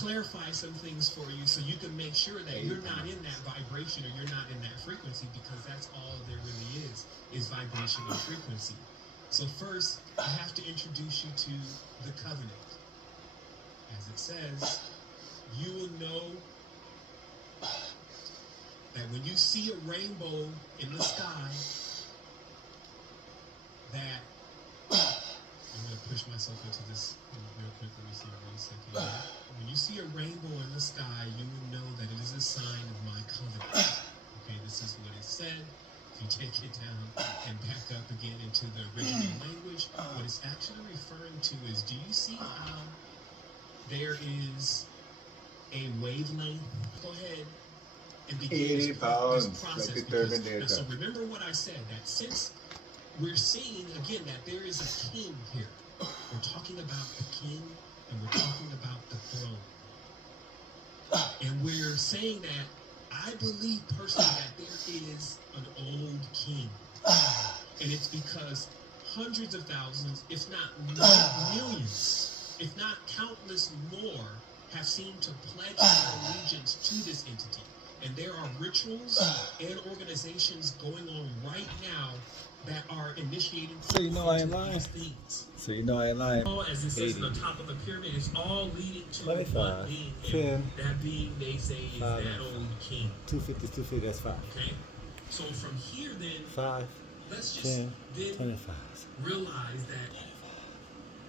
clarify some things for you so you can make sure that you're not in that vibration or you're not in that frequency, because that's all there really is vibration and frequency. So first, I have to introduce you to the covenant. As it says, you will know that when you see a rainbow in the sky, that I'm going to push myself into this real quick. Let me see 1 second. When you see a rainbow in the sky, you will know that it is a sign of my covenant. Okay, this is what it said. If you take it down and back up again into the original language, what it's actually referring to is, do you see how there is a wavelength? Go ahead and begin 80 pounds, this process. like the Because, Terminator. so remember what I said, that since we're seeing again that there is a king here, we're talking about the king and we're talking about the throne. And we're saying that I believe personally that there is an old king. And it's because hundreds of thousands, if not millions, if not countless more, have seemed to pledge their allegiance to this entity. And there are rituals and organizations going on right now that are initiating So you know I ain't lying. these things. So you know I ain't lying. All, as it says 80. on the top of the pyramid, it's all leading to 25, one being. 10, And that being, they say, is 5, that old king. 250, 250, that's 5. Okay? So from here then, 5, let's just 10, then 25. realize that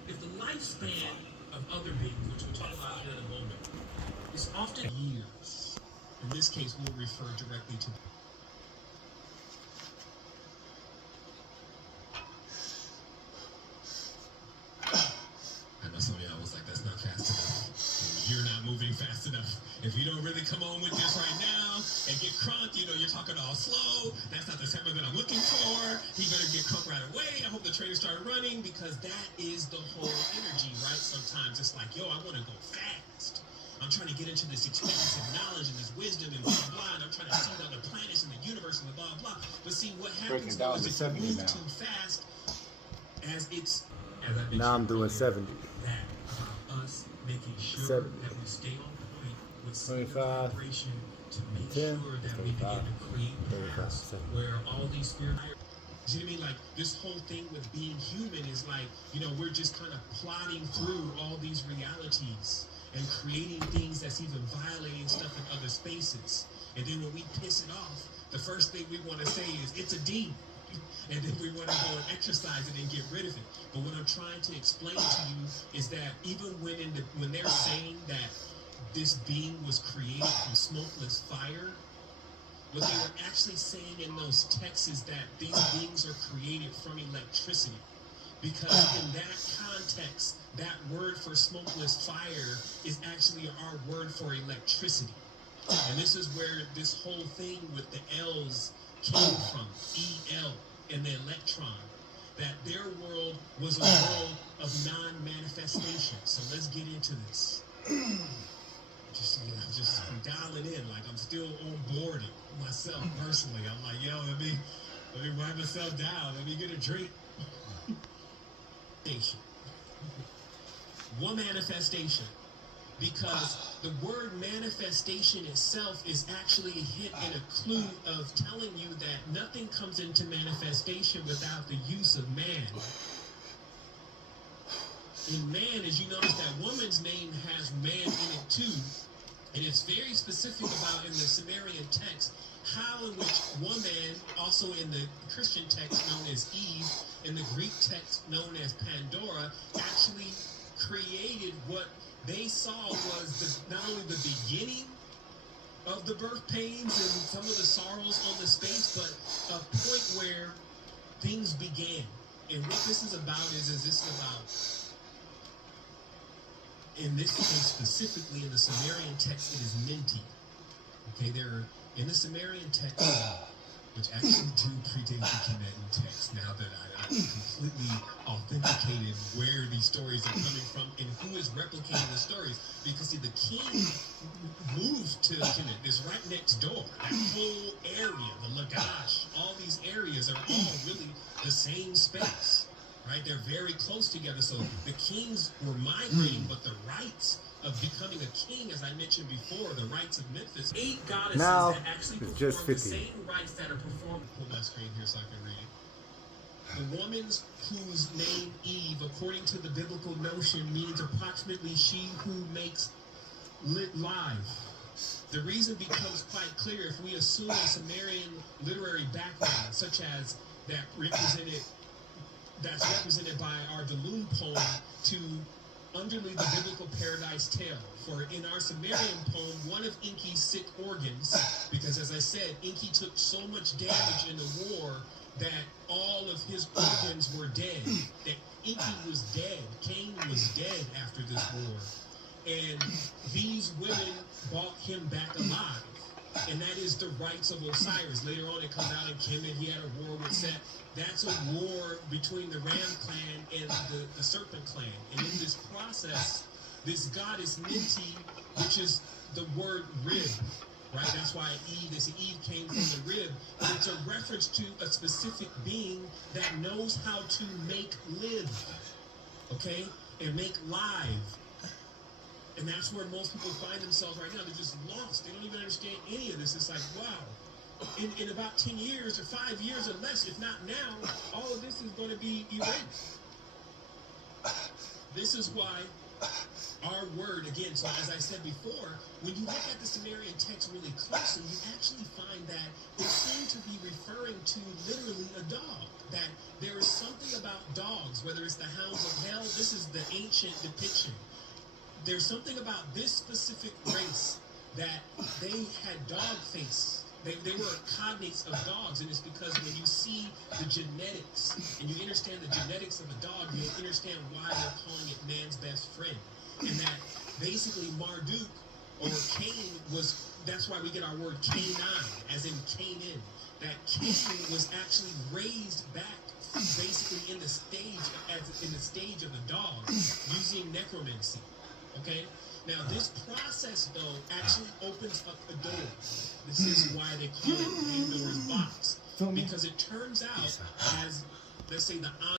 if the lifespan of other beings, which we'll talk about here in a moment, is often years. In this case, we'll refer directly to. I know some of y'all was like, that's not fast enough. You're not moving fast enough. If you don't really come on with this right now and get crunk, you know, you're talking all slow. That's not the temper that I'm looking for. He better get crunk right away. I hope the trainer started running, because that is the whole energy, right? Sometimes it's like, yo, I want to go fast. I'm trying to get into this experience of knowledge and this wisdom and blah, blah, and I'm trying to see the other planets and the universe and the blah, blah. But see, what happens down is to if you 70 move now. too fast, as I mentioned Now I'm doing earlier, 70. that about us making sure 70. that we stay on point with 25, vibration to make 10, sure that we begin 35, to create 35, paths 70. where all these spirits. Do you know what I mean? Like, this whole thing with being human is like, you know, we're just kind of plodding through all these realities and creating things that's even violating stuff in other spaces. And then when we piss it off, the first thing we want to say is, it's a demon. And then we want to go and exercise it and get rid of it. But what I'm trying to explain to you is that even when they're saying that this being was created from smokeless fire, what they were actually saying in those texts is that these beings are created from electricity. Because in that context, that word for smokeless fire is actually our word for electricity. And this is where this whole thing with the L's came from, E-L, and the electron. That their world was a world of non-manifestation. So let's get into this. I'm dialing in, like I'm still on board myself personally. I'm like, yo, let me wipe myself down. Let me get a drink. One manifestation. Because the word manifestation itself is actually a hint and a clue of telling you that nothing comes into manifestation without the use of man. In man, as you notice, that woman's name has man in it too. And it's very specific about in the Sumerian text how in which woman, also in the Christian text known as Eve, in the Greek text known as Pandora, actually created what they saw was not only the beginning of the birth pains and some of the sorrows on the space, but a point where things began. And what this is about is this is about, in this case specifically in the Sumerian text, it is Minti. Okay, they're in the Sumerian text, which actually do predate the Kemetic text, now that I completely authenticated where these stories are coming from and who is replicating the stories. Because see, the king moved to Kemet, is right next door. That whole area, the Lagash, all these areas are all really the same space. Right? They're very close together. So the kings were migrating, but the rights of becoming a king, as I mentioned before, the rites of Memphis. 8 goddesses Now, that actually it's perform just the 50. same rites that are performed. Pull my screen here so I can read it. The woman whose name Eve, according to the biblical notion, means approximately she who makes lit live. The reason becomes quite clear if we assume a Sumerian literary background, such as that's represented by our Delum poem, to underlay the biblical paradise tale. For in our Sumerian poem, one of Enki's sick organs, because as I said, Enki took so much damage in the war that all of his organs were dead. That Enki was dead. Cain was dead after this war. And these women brought him back alive. And that is the rites of Osiris. Later on, it comes out in Kemet. He had a war with Set. That's a war between the Ram clan and the Serpent clan. And in this process, this goddess Ninti, which is the word rib, right? That's why Eve, they say Eve came from the rib. But it's a reference to a specific being that knows how to make live, okay? And make live. And that's where most people find themselves right now. They're just lost. They don't even understand any of this. It's like, wow, in about 10 years or 5 years or less, if not now, all of this is going to be erased. This is why our word, again, so as I said before, when you look at the Sumerian text really closely, you actually find that it seems to be referring to literally a dog. That there is something about dogs, whether it's the hounds of hell, this is the ancient depiction. There's something about this specific race that they had dog face. They were cognates of dogs, and it's because when you see the genetics and you understand the genetics of a dog, you'll understand why they're calling it man's best friend. And that basically Marduk or Cain that's why we get our word Canine, as in Canaan. That Cain was actually raised back basically in the stage of a dog using necromancy. Okay? Now, this process, though, actually opens up a door. This is why they call it Pandora's box. Because it turns out, as, let's say, the